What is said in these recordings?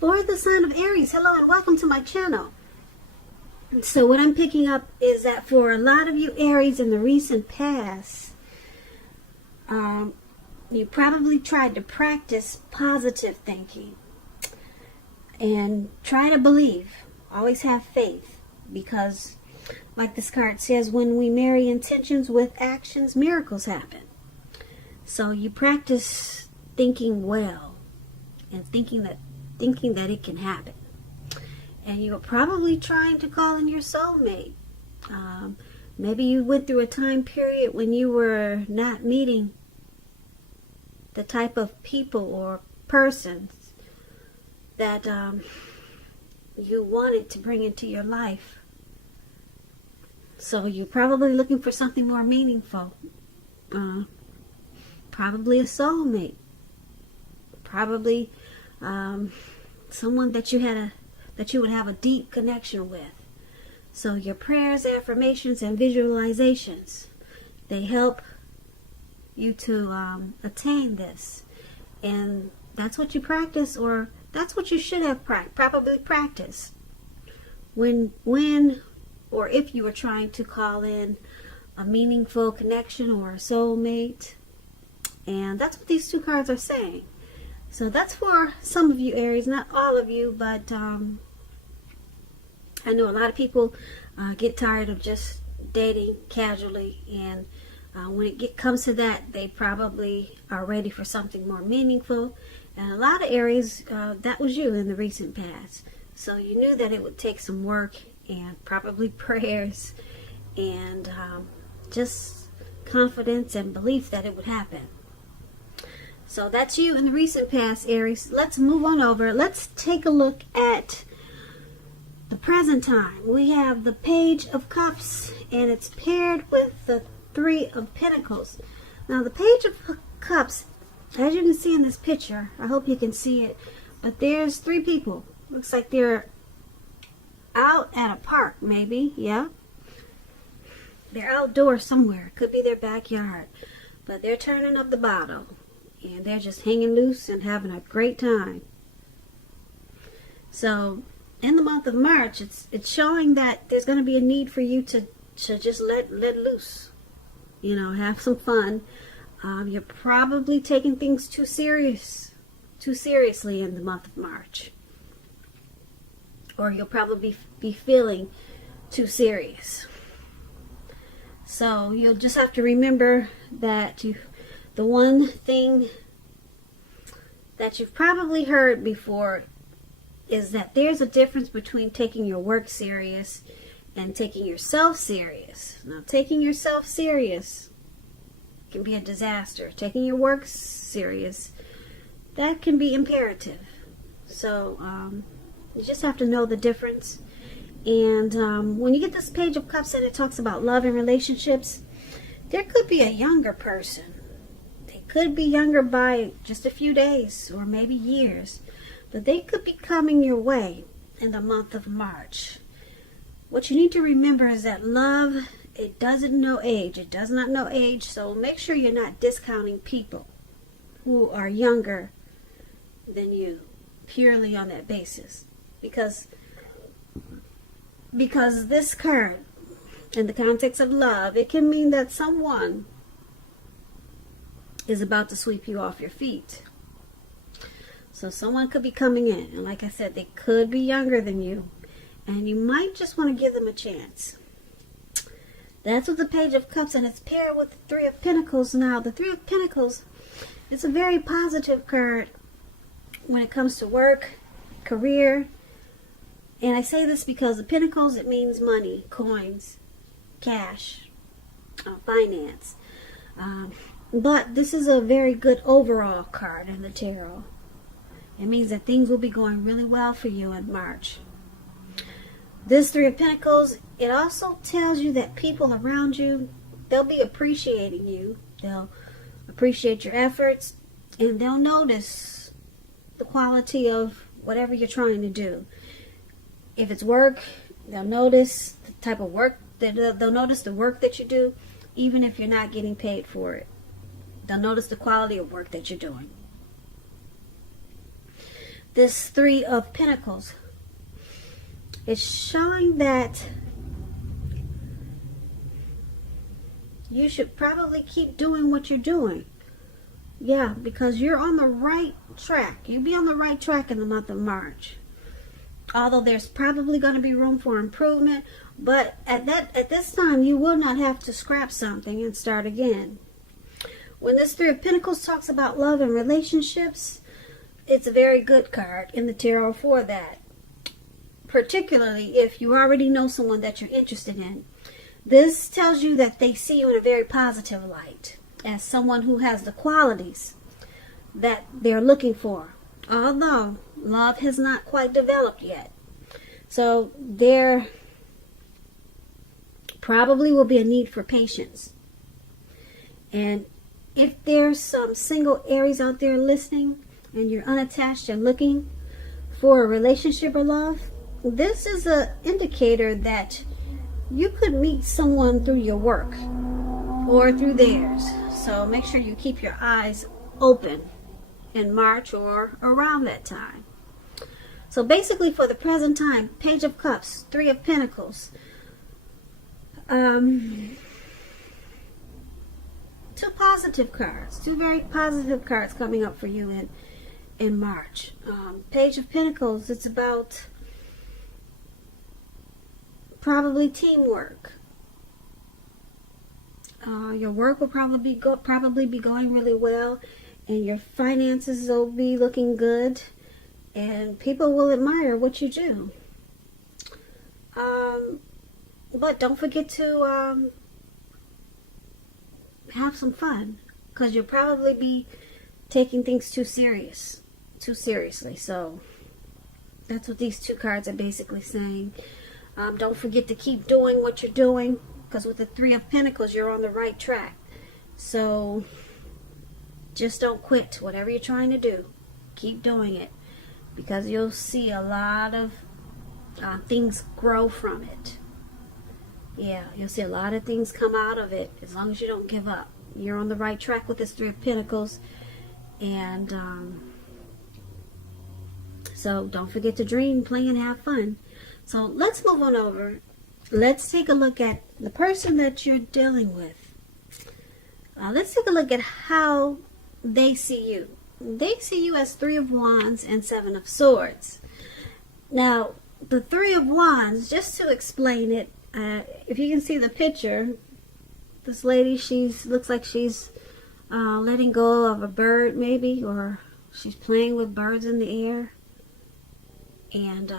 For the sign of Aries, hello and welcome to my channel. So what I'm picking up is that for a lot of you Aries in the recent past, you probably tried to practice positive thinking and try to believe. Always have faith, because like this card says, when we marry intentions with actions, miracles happen. So you practice thinking well and thinking that it can happen. And you're probably trying to call in your soulmate. Maybe you went through a time period when you were not meeting the type of people or persons that you wanted to bring into your life. So you're probably looking for something more meaningful. Probably a soulmate. Probably someone that you would have a deep connection with. So your prayers, affirmations, and visualizations, they help you to attain this. And that's what you practice, or that's what you should have probably practiced when or if you were trying to call in a meaningful connection or a soulmate. And that's what these two cards are saying. So that's for some of you Aries, not all of you, but I know a lot of people get tired of just dating casually, and when it comes to that, they probably are ready for something more meaningful. And a lot of Aries, that was you in the recent past. So you knew that it would take some work and probably prayers and just confidence and belief that it would happen. So that's you in the recent past, Aries. Let's move on over. Let's take a look at the present time. We have the Page of Cups, and it's paired with the Three of Pentacles. Now, the Page of Cups, as you can see in this picture, I hope you can see it, but there's three people. Looks like they're out at a park, maybe. Yeah. They're outdoors somewhere. Could be their backyard. But they're turning up the bottle. And they're just hanging loose and having a great time. So, in the month of March, it's showing that there's going to be a need for you to just let loose. You know, have some fun. You're probably taking things too seriously in the month of March. Or you'll probably be feeling too serious. So, you'll just have to remember that the one thing that you've probably heard before is that there's a difference between taking your work serious and taking yourself serious. Now, taking yourself serious can be a disaster. Taking your work serious, that can be imperative. So, you just have to know the difference. And when you get this Page of Cups and it talks about love and relationships, there could be a younger person. Could be younger by just a few days or maybe years, but they could be coming your way in the month of March. What you need to remember is that love, it doesn't know age. It does not know age, so make sure you're not discounting people who are younger than you purely on that basis. Because this card, in the context of love, it can mean that someone is about to sweep you off your feet. So someone could be coming in, and like I said, they could be younger than you, and you might just want to give them a chance. That's with the Page of Cups, and it's paired with the Three of Pentacles. Now, the Three of Pentacles is a very positive card when it comes to work, career, and I say this because the Pentacles, it means money, coins, cash, finance. But this is a very good overall card in the tarot. It means that things will be going really well for you in March. This Three of Pentacles, it also tells you that people around you, they'll be appreciating you. They'll appreciate your efforts, and they'll notice the quality of whatever you're trying to do. If it's work, they'll notice the type of work, they'll notice the work that you do, even if you're not getting paid for it. They'll notice the quality of work that you're doing. this Three of Pentacles. It's showing that you should probably keep doing what you're doing. Yeah, because you're on the right track. You'll be on the right track in the month of March. Although there's probably going to be room for improvement, but at this time you will not have to scrap something and start again. When this Three of Pentacles talks about love and relationships, it's a very good card in the tarot for that. Particularly if you already know someone that you're interested in. This tells you that they see you in a very positive light, as someone who has the qualities that they're looking for, although love has not quite developed yet. So there probably will be a need for patience. And if there's some single Aries out there listening and you're unattached and looking for a relationship or love, this is an indicator that you could meet someone through your work or through theirs. So make sure you keep your eyes open in March or around that time. So basically for the present time, Page of Cups, Three of Pentacles, two positive cards, two very positive cards coming up for you in March. Page of Pentacles, it's about probably teamwork. Your work will probably be going really well, and your finances will be looking good, and people will admire what you do. But don't forget to have some fun, because you'll probably be taking things too seriously. So that's what these two cards are basically saying. Don't forget to keep doing what you're doing, because with the Three of Pentacles, you're on the right track. So just don't quit. Whatever you're trying to do, keep doing it, because you'll see a lot of things grow from it. Yeah, you'll see a lot of things come out of it as long as you don't give up. You're on the right track with this Three of Pentacles. And so don't forget to dream, play, and have fun. So let's move on over. Let's take a look at the person that you're dealing with. Let's take a look at how they see you. They see you as Three of Wands and Seven of Swords. Now, the Three of Wands, just to explain it, if you can see the picture, this lady, looks like she's letting go of a bird maybe, or she's playing with birds in the air. And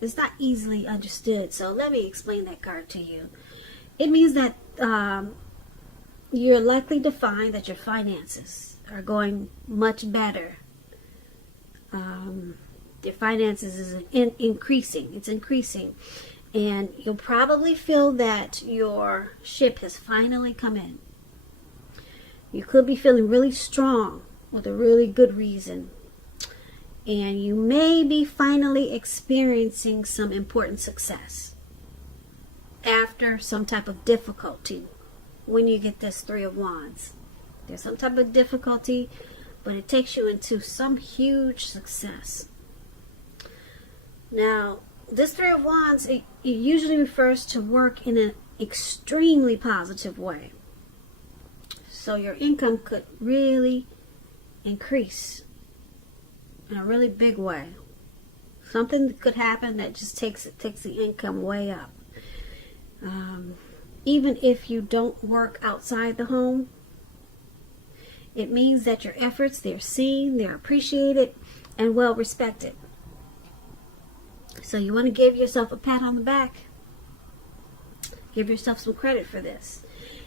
it's not easily understood, so let me explain that card to you. It means that you're likely to find that your finances are going much better. Your finances is increasing. It's increasing. And you'll probably feel that your ship has finally come in. You could be feeling really strong with a really good reason. And you may be finally experiencing some important success after some type of difficulty when you get this Three of Wands. There's some type of difficulty, but it takes you into some huge success. Now, this Three of Wands, it usually refers to work in an extremely positive way. So your income could really increase in a really big way. Something could happen that just takes the income way up. Even if you don't work outside the home, it means that your efforts, they're seen, they're appreciated, and well respected. So you want to give yourself a pat on the back. Give yourself some credit for this.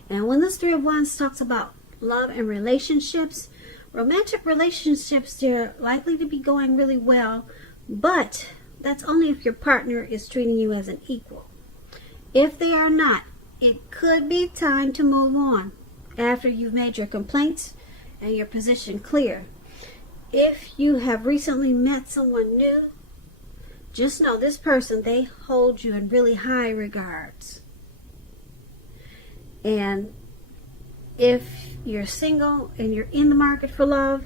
And when this Three of Wands talks about love and relationships, romantic relationships, they're likely to be going really well, but that's only if your partner is treating you as an equal. If they are not, it could be time to move on after you've made your complaints and your position clear. If you have recently met someone new, just know this person, they hold you in really high regards. And if you're single and you're in the market for love,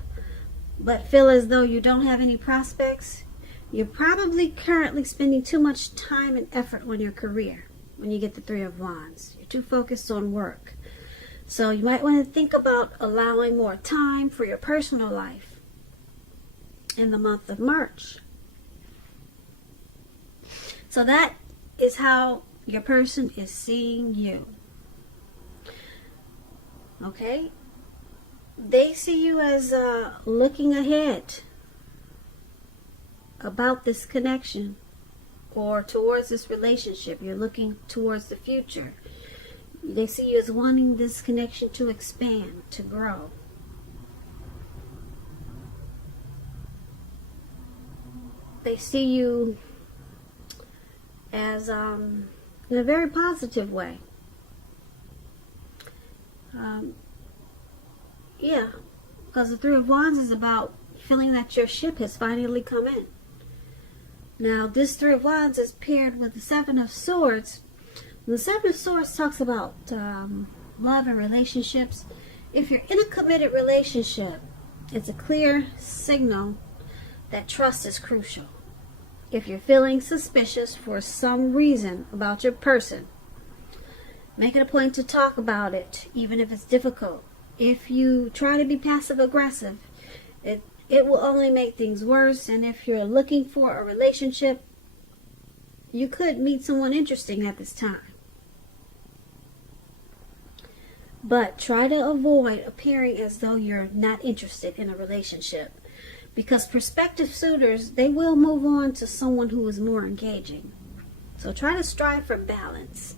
but feel as though you don't have any prospects, you're probably currently spending too much time and effort on your career when you get the Three of Wands. You're too focused on work. So you might want to think about allowing more time for your personal life in the month of March. So that is how your person is seeing you. Okay? They see you as looking ahead about this connection or towards this relationship. You're looking towards the future. They see you as wanting this connection to expand, to grow. They see you as in a very positive way. Yeah, because the Three of Wands is about feeling that your ship has finally come in. Now, this Three of Wands is paired with the Seven of Swords. The Seven of Swords talks about love and relationships. If you're in a committed relationship, it's a clear signal that trust is crucial. If you're feeling suspicious for some reason about your person, make it a point to talk about it, even if it's difficult. If you try to be passive aggressive, it will only make things worse. And if you're looking for a relationship, you could meet someone interesting at this time. But try to avoid appearing as though you're not interested in a relationship, because prospective suitors, they will move on to someone who is more engaging. So try to strive for balance.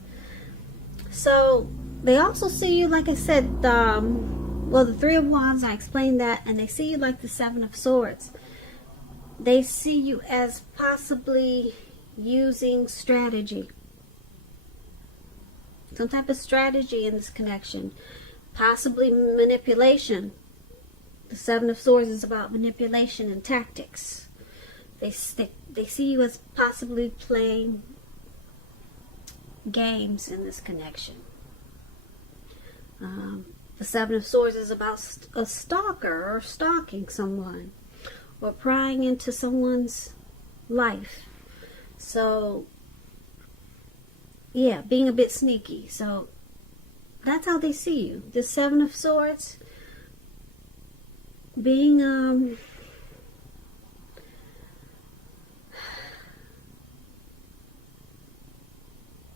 So they also see you, like I said, the Three of Wands, I explained that, and they see you like the Seven of Swords. They see you as possibly using strategy. Some type of strategy in this connection. Possibly manipulation. The Seven of Swords is about manipulation and tactics. They see you as possibly playing games in this connection. The Seven of Swords is about a stalker or stalking someone or prying into someone's life. So, yeah, being a bit sneaky. So, that's how they see you. The Seven of Swords being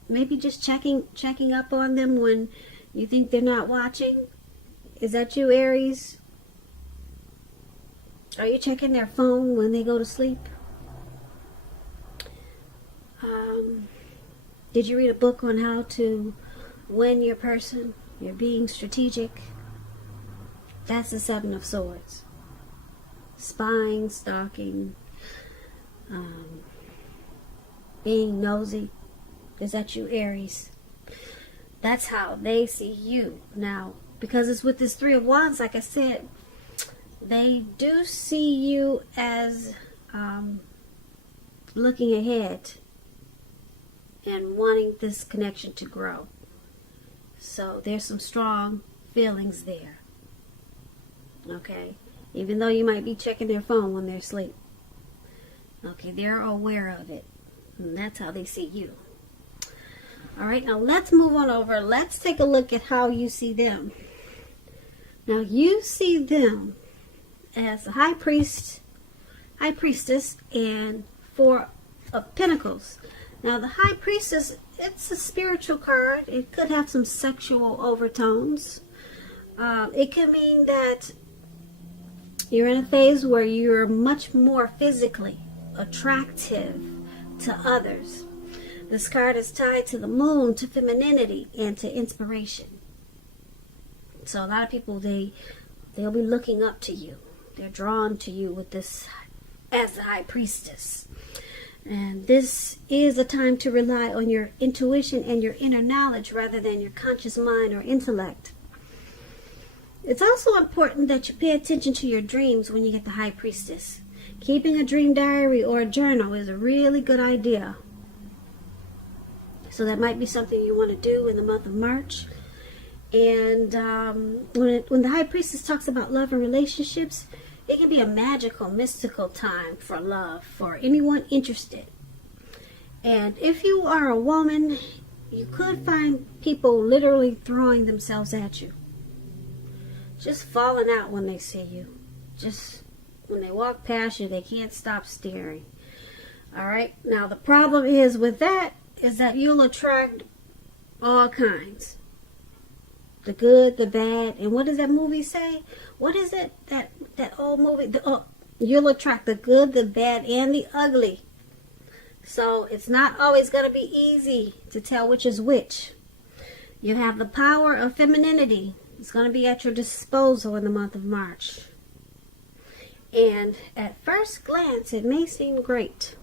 maybe just checking up on them when you think they're not watching. Is that you, Aries? Are you checking their phone when they go to sleep? Did you read a book on how to win your person? You're being strategic. That's the Seven of Swords. Spying, stalking, being nosy. Is that you, Aries? That's how they see you. Now, because it's with this Three of Wands, like I said, they do see you as looking ahead and wanting this connection to grow. So there's some strong feelings there. Okay? Even though you might be checking their phone when they're asleep. Okay, they're aware of it. And that's how they see you. Alright, now let's move on over. Let's take a look at how you see them. Now you see them as a high priestess, and Four of Pentacles. Now the High Priestess, it's a spiritual card. It could have some sexual overtones. It could mean that you're in a phase where you're much more physically attractive to others. This card is tied to the moon, to femininity, and to inspiration. So a lot of people, they'll be looking up to you. They're drawn to you with this as the High Priestess. And this is a time to rely on your intuition and your inner knowledge rather than your conscious mind or intellect. It's also important that you pay attention to your dreams when you get the High Priestess. Keeping a dream diary or a journal is a really good idea. So that might be something you want to do in the month of March. And when the High Priestess talks about love and relationships, it can be a magical, mystical time for love, for anyone interested. And if you are a woman, you could find people literally throwing themselves at you. Just falling out when they see you. Just when they walk past you, they can't stop staring. Alright, now the problem is with that, is that you'll attract all kinds. The good, the bad, and what does that movie say? What is it, that old movie? You'll attract the good, the bad, and the ugly. So it's not always going to be easy to tell which is which. You have the power of femininity. It's going to be at your disposal in the month of March. And at first glance, it may seem great.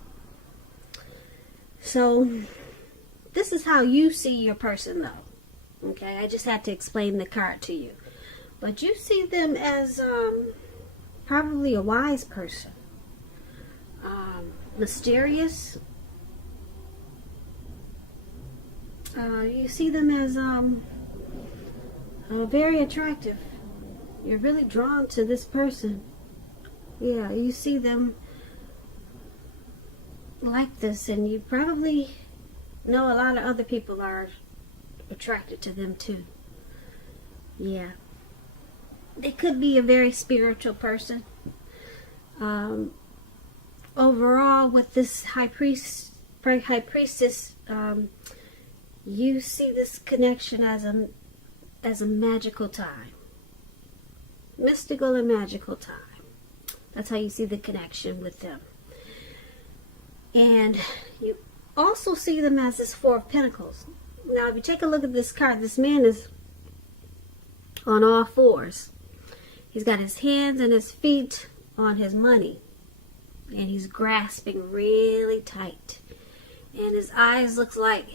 So this is how you see your person, though. Okay, I just had to explain the card to you. But you see them as probably a wise person. Mysterious. You see them as very attractive. You're really drawn to this person. Yeah, you see them like this, and you probably know a lot of other people are attracted to them too. Yeah. They could be a very spiritual person. Overall, with this high priestess, you see this connection as a magical time. Mystical and magical time. That's how you see the connection with them. And you also see them as this Four of Pentacles. Now, if you take a look at this card, this man is on all fours. He's got his hands and his feet on his money. And he's grasping really tight. And his eyes look like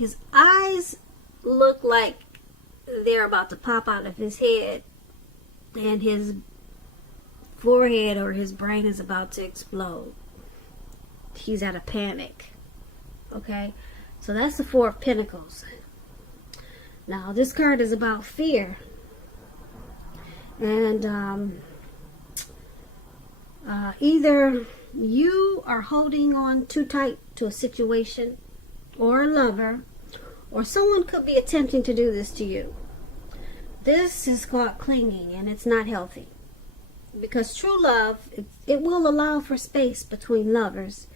they're about to pop out of his head. And his forehead or his brain is about to explode. He's at a panic. Okay? So that's the Four of Pentacles. Now, this card is about fear. And either you are holding on too tight to a situation or a lover, or someone could be attempting to do this to you. This is called clinging, and it's not healthy. Because true love, it will allow for space between lovers.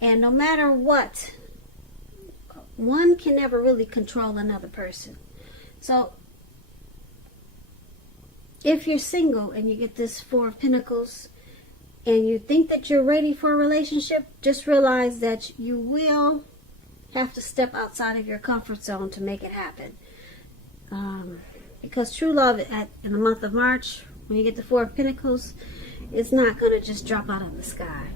And no matter what, one can never really control another person. So, if you're single and you get this Four of Pentacles and you think that you're ready for a relationship, just realize that you will have to step outside of your comfort zone to make it happen. Because true love in the month of March, when you get the Four of Pentacles, it's not going to just drop out of the sky.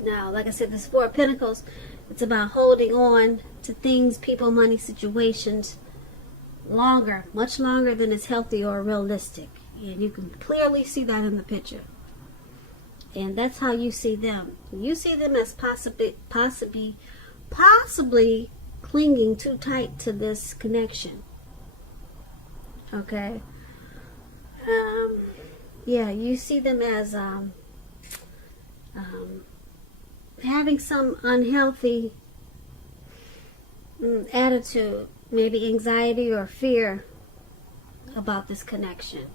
Now, like I said, this Four of Pentacles, it's about holding on to things, people, money, situations longer, much longer than is healthy or realistic. And you can clearly see that in the picture. And that's how you see them. You see them as possibly clinging too tight to this connection. Okay? Yeah, you see them as having some unhealthy attitude, maybe anxiety or fear about this connection.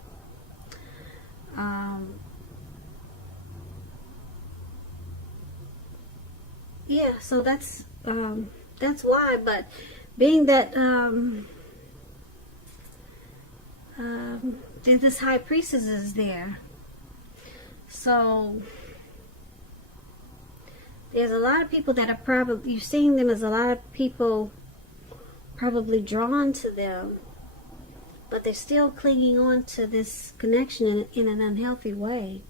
Yeah, so that's why. But being that this high priestess is there, so there's a lot of people that are probably, you're seeing them as a lot of people probably drawn to them, but they're still clinging on to this connection in an unhealthy way.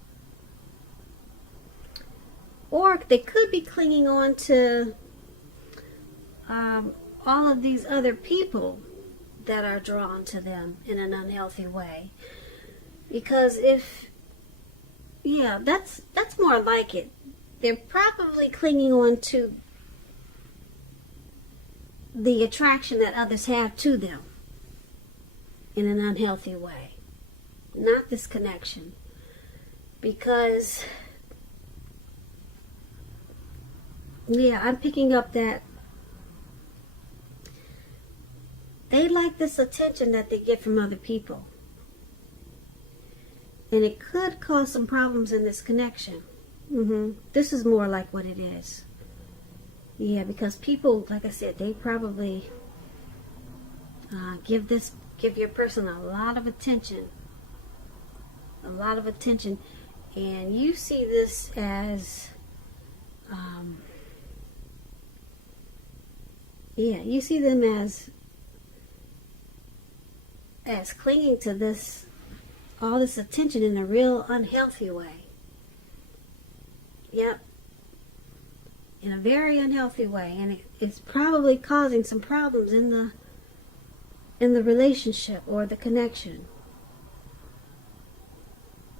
Or they could be clinging on to all of these other people that are drawn to them in an unhealthy way. Because that's more like it. They're probably clinging on to the attraction that others have to them in an unhealthy way. Not this connection. Because, yeah, I'm picking up that they like this attention that they get from other people. And it could cause some problems in this connection. This is more like what it is. Yeah, because people, like I said, they probably give your person a lot of attention. A lot of attention. And you see this as, you see them as clinging to this, all this attention in a real unhealthy way. Yep. In a very unhealthy way. And it's probably causing some problems in the relationship or the connection.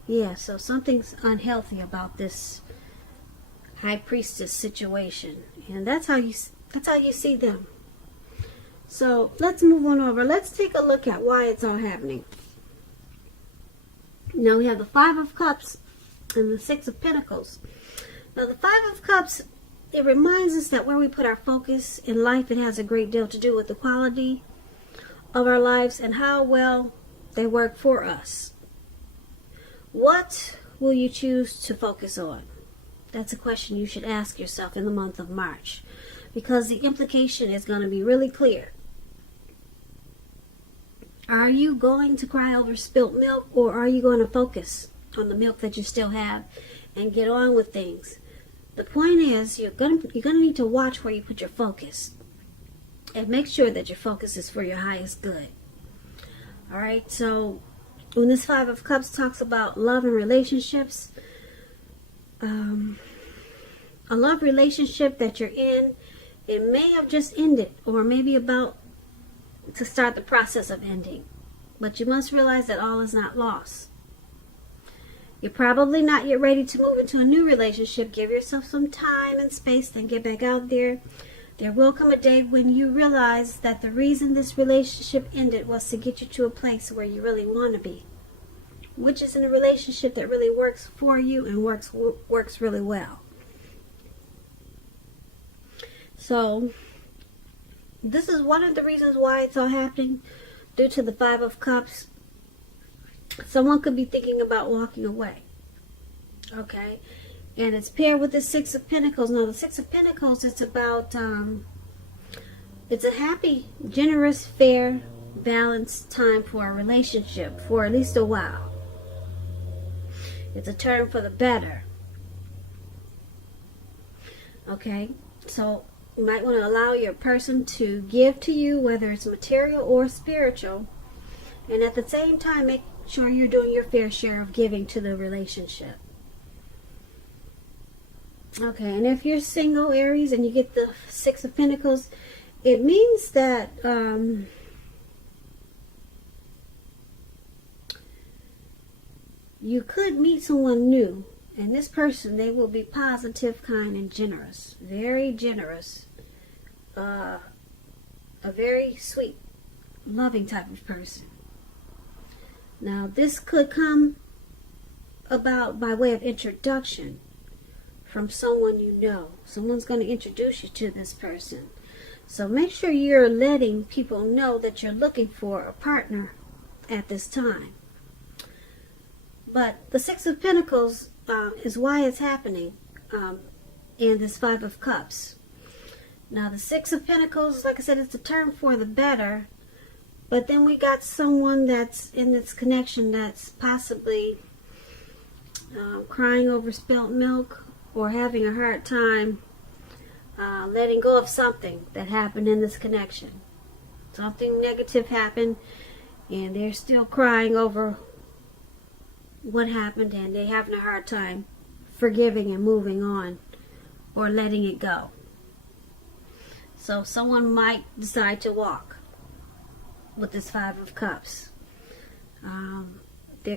Yeah, so something's unhealthy about this high priestess situation. And that's how you see them. So let's move on over. Let's take a look at why it's all happening. Now we have the Five of Cups and the Six of Pentacles. Now the Five of Cups, it reminds us that where we put our focus in life, it has a great deal to do with the quality of our lives and how well they work for us. What will you choose to focus on? That's a question you should ask yourself in the month of March, because the implication is going to be really clear. Are you going to cry over spilt milk, or are you going to focus on the milk that you still have and get on with things? The point is, you're going to need to watch where you put your focus and make sure that your focus is for your highest good. All right, so when this Five of Cups talks about love and relationships, a love relationship that you're in, it may have just ended or maybe about to start the process of ending. But you must realize that all is not lost. You're probably not yet ready to move into a new relationship. Give yourself some time and space, then get back out there. There will come a day when you realize that the reason this relationship ended was to get you to a place where you really want to be, which is in a relationship that really works for you and works really well. So this is one of the reasons why it's all happening, due to the Five of Cups. Someone could be thinking about walking away. Okay? And it's paired with the Six of Pentacles. Now, the Six of Pentacles, it's about, it's a happy, generous, fair, balanced time for a relationship for at least a while. It's a turn for the better. Okay? So, you might want to allow your person to give to you, whether it's material or spiritual. And at the same time, make sure you're doing your fair share of giving to the relationship. Okay, and if you're single, Aries, and you get the Six of Pentacles, it means that you could meet someone new. And this person, they will be positive, kind, and generous. Very generous. A very sweet, loving type of person. Now, this could come about by way of introduction from someone you know. Someone's going to introduce you to this person. So make sure you're letting people know that you're looking for a partner at this time. But the Six of Pentacles is why it's happening in this Five of Cups. Now, the Six of Pentacles, like I said, it's a term for the better. But then we got someone that's in this connection that's possibly crying over spilt milk or having a hard time letting go of something that happened in this connection. Something negative happened and they're still crying over what happened, and they're having a hard time forgiving and moving on or letting it go. So someone might decide to walk with this Five of Cups.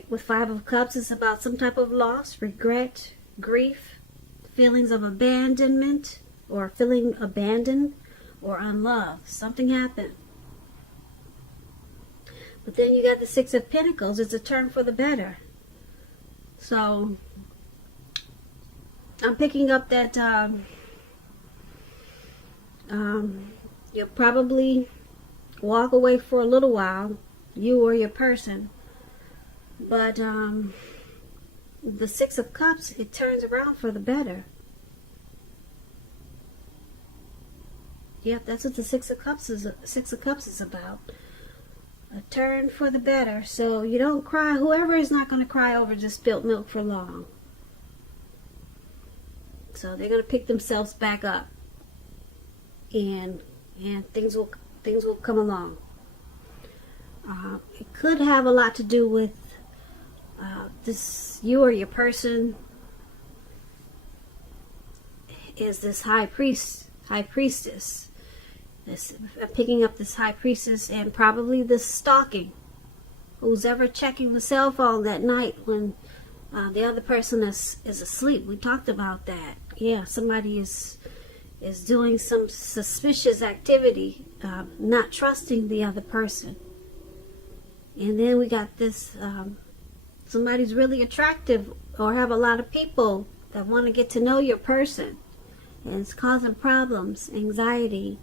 With Five of Cups, it's about some type of loss, regret, grief, feelings of abandonment, or feeling abandoned or unloved. Something happened. But then you got the Six of Pentacles. It's a turn for the better. So I'm picking up that you'll probably walk away for a little while, you or your person. But the Six of Cups, it turns around for the better. Yep, that's what the Six of Cups is about. A turn for the better. So you don't cry. Whoever is not going to cry over just spilt milk for long. So they're going to pick themselves back up, and things will come along. It could have a lot to do with this. You or your person is this high priestess. Picking up this high priestess, and probably this stalking. Who's ever checking the cell phone that night when the other person is asleep? We talked about that. Yeah, somebody is doing some suspicious activity, not trusting the other person. And then we got this, somebody's really attractive or have a lot of people that want to get to know your person. And it's causing problems, anxiety,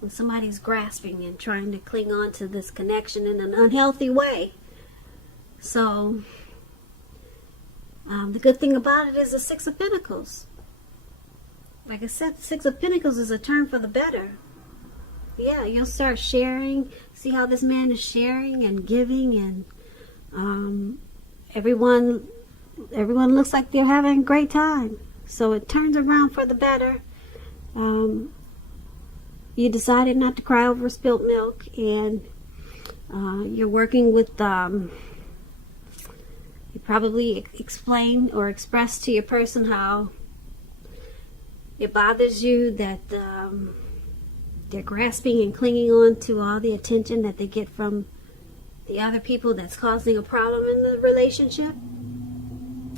when somebody's grasping and trying to cling on to this connection in an unhealthy way. So, the good thing about it is the Six of Pentacles. Like I said, the Six of Pentacles is a turn for the better. Yeah, you'll start sharing. See how this man is sharing and giving, and everyone looks like they're having a great time. So it turns around for the better. You decided not to cry over spilt milk, and you're working with. You probably explain or express to your person how it bothers you that they're grasping and clinging on to all the attention that they get from the other people that's causing a problem in the relationship.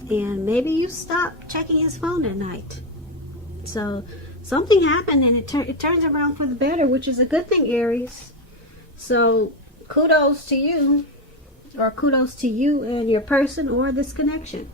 And maybe you stop checking his phone at night. So something happened, and it turns around for the better, which is a good thing, Aries. So kudos to you, or kudos to you and your person or this connection.